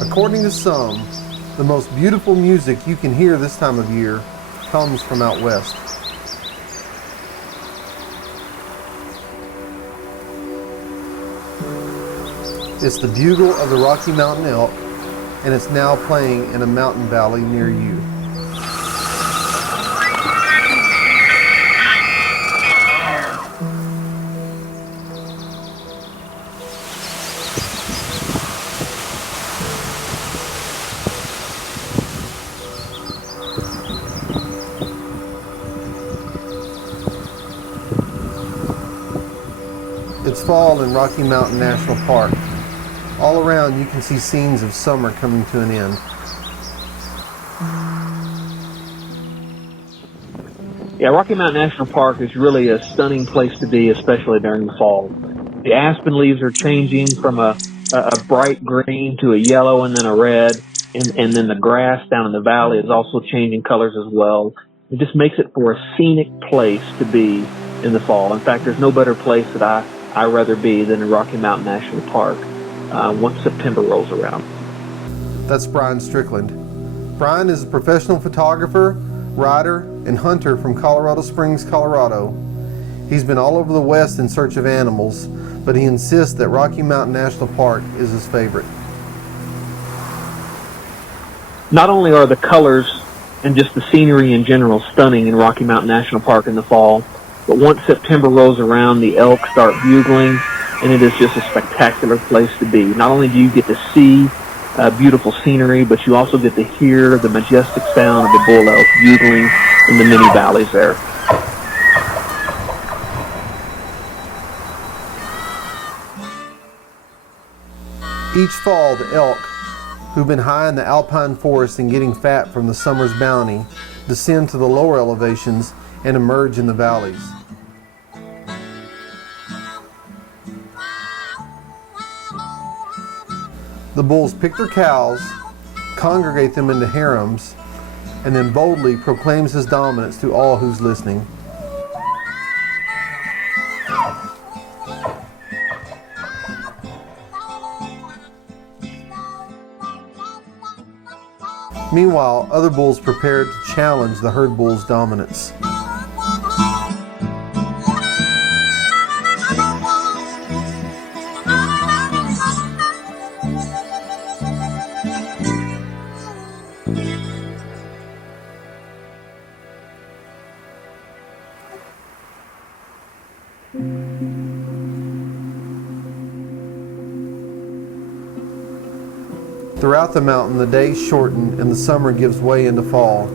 According to some, the most beautiful music you can hear this time of year comes from out west. It's the bugle of the Rocky Mountain elk, and it's now playing in a mountain valley near you. It's fall in Rocky Mountain National Park. All around you can see scenes of summer coming to an end. Yeah, Rocky Mountain National Park is really a stunning place to be, especially during the fall. The aspen leaves are changing from a bright green to a yellow and then a red, and then the grass down in the valley is also changing colors as well. It just makes it for a scenic place to be in the fall. In fact, there's no better place that I'd rather be than in Rocky Mountain National Park once September rolls around. That's Brian Strickland. Brian is a professional photographer, writer, and hunter from Colorado Springs, Colorado. He's been all over the West in search of animals, but he insists that Rocky Mountain National Park is his favorite. Not only are the colors and just the scenery in general stunning in Rocky Mountain National Park in the fall, but once September rolls around, the elk start bugling, and it is just a spectacular place to be. Not only do you get to see beautiful scenery, but you also get to hear the majestic sound of the bull elk bugling in the many valleys there. Each fall, the elk, who've been high in the alpine forest and getting fat from the summer's bounty, descend to the lower elevations and emerge in the valleys. The bulls pick their cows, congregate them into harems, and then boldly proclaims his dominance to all who's listening. Meanwhile, other bulls prepared to challenge the herd bull's dominance. Throughout the mountain, the days shorten and the summer gives way into fall.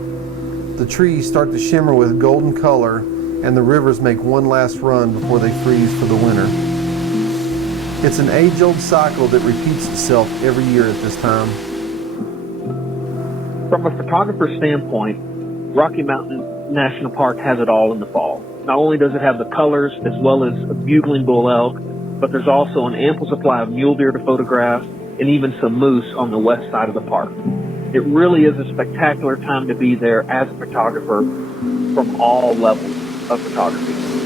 The trees start to shimmer with golden color, and the rivers make one last run before they freeze for the winter. It's an age-old cycle that repeats itself every year at this time. From a photographer's standpoint, Rocky Mountain National Park has it all in the fall. Not only does it have the colors as well as a bugling bull elk, but there's also an ample supply of mule deer to photograph, and even some moose on the west side of the park. It really is a spectacular time to be there as a photographer from all levels of photography.